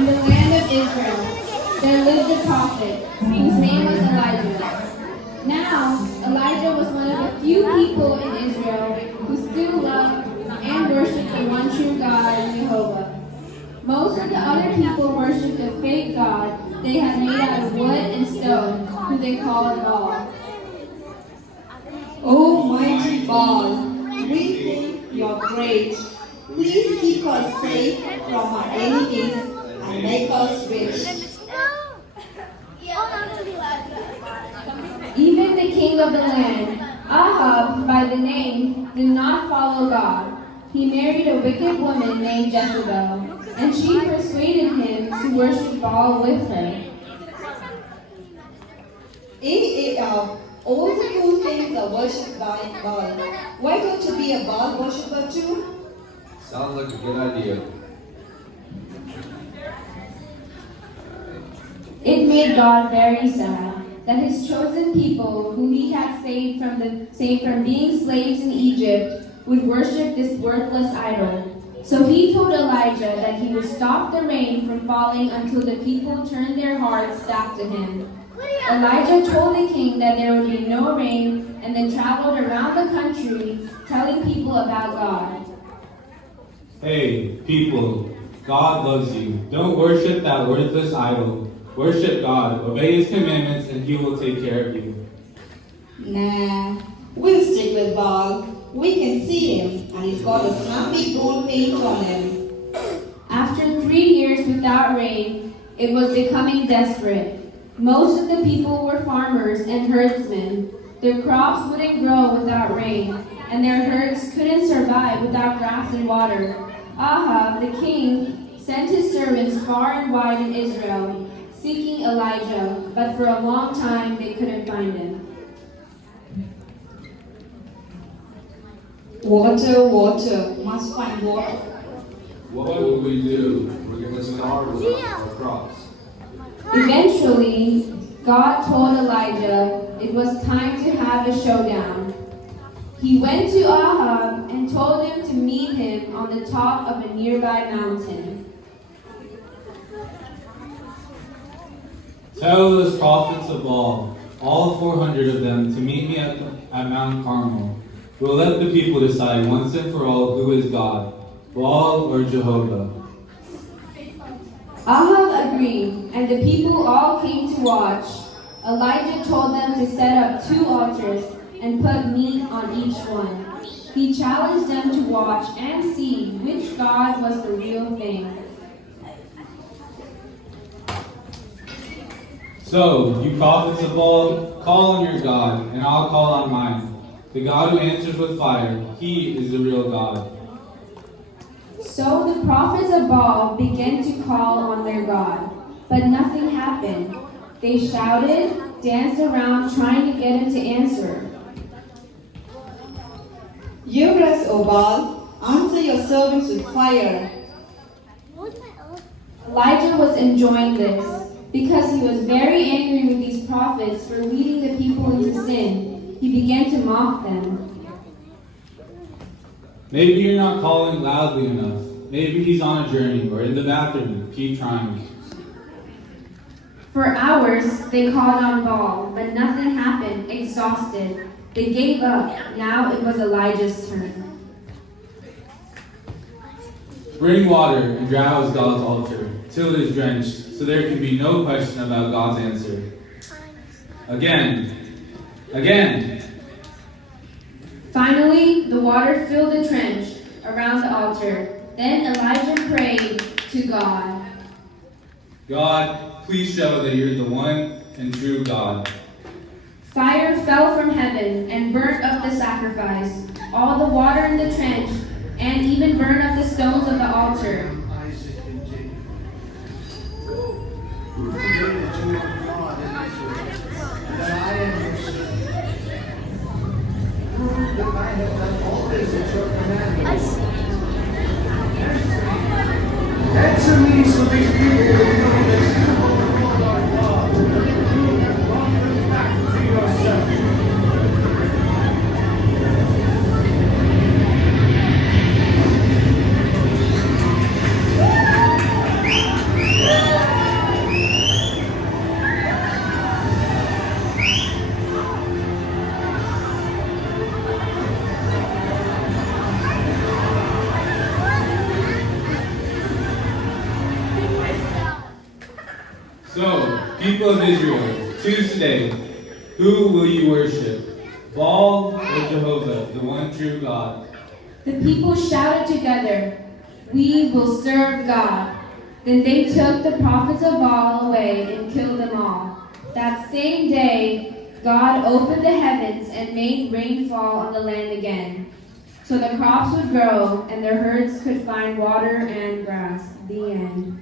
In the land of Israel, there lived a prophet whose name was Elijah. Now, Elijah was one of the few people in Israel who still loved and worshipped the one true God, Jehovah. Most of the other people worshipped a fake god they had made out of wood and stone, who they called Baal. Almighty God, we think you're great. Please keep us safe from our enemies and make us rich. Even the king of the land, Ahab by the name, did not follow God. He married a wicked woman named Jezebel, and she persuaded him to worship Baal with her. All the cool things are worshipped by Baal. Why don't you be a Baal worshipper too? Sounds like a good idea. It made God very sad that his chosen people, who he had saved from being slaves in Egypt, would worship this worthless idol. So he told Elijah that he would stop the rain from falling until the people turned their hearts back to him. Elijah told the king that there would be no rain, and then traveled around the country telling people about God. Hey, people, God loves you. Don't worship that worthless idol. Worship God, obey His commandments, and He will take care of you. Nah, we'll stick with Baal. We can see him, and he's got a snappy gold paint on him. After 3 years without rain, it was becoming desperate. Most of the people were farmers and herdsmen. Their crops wouldn't grow without rain, and their herds couldn't survive without grass and water. Ahab, the king, sent his servants far and wide in Israel, seeking Elijah, but for a long time they couldn't find him. Water, water, must find water. What will we do? We're going to starve without our crops. Eventually, God told Elijah it was time to have a showdown. He went to Ahab and told him to meet him on the top of a nearby mountain. Tell those prophets of Baal, all 400 of them, to meet me at Mount Carmel. We'll let the people decide once and for all who is God, Baal or Jehovah. Ahab agreed, and the people all came to watch. Elijah told them to set up 2 altars and put meat on each one. He challenged them to watch and see which God was the real thing. So, you prophets of Baal, call on your God, and I'll call on mine. The God who answers with fire, He is the real God. So the prophets of Baal began to call on their God, but nothing happened. They shouted, danced around trying to get him to answer. You rest, O Baal, answer your servants with fire. Elijah was enjoying this because he was very angry with these prophets for leading the people into sin. He began to mock them. Maybe you're not calling loudly enough. Maybe he's on a journey or in the bathroom. Keep trying. For hours, they called on Baal, but nothing happened. Exhausted, they gave up. Now it was Elijah's turn. Bring water and drowse God's altar till it is drenched, so there can be no question about God's answer. Again. Finally, the water filled the trench around the altar. Then Elijah prayed to God. God, please show that you're the one and true God. Fire fell from heaven and burnt up the sacrifice, all the water in the trench, and even burned up the stones of the altar. Answer me so these people will know that you are the Lord our God, and you have brought them back to yourself. People of Israel, choose today. Who will you worship? Baal or Jehovah, the one true God? The people shouted together, "We will serve God." Then they took the prophets of Baal away and killed them all. That same day, God opened the heavens and made rain fall on the land again, so the crops would grow and their herds could find water and grass. The end.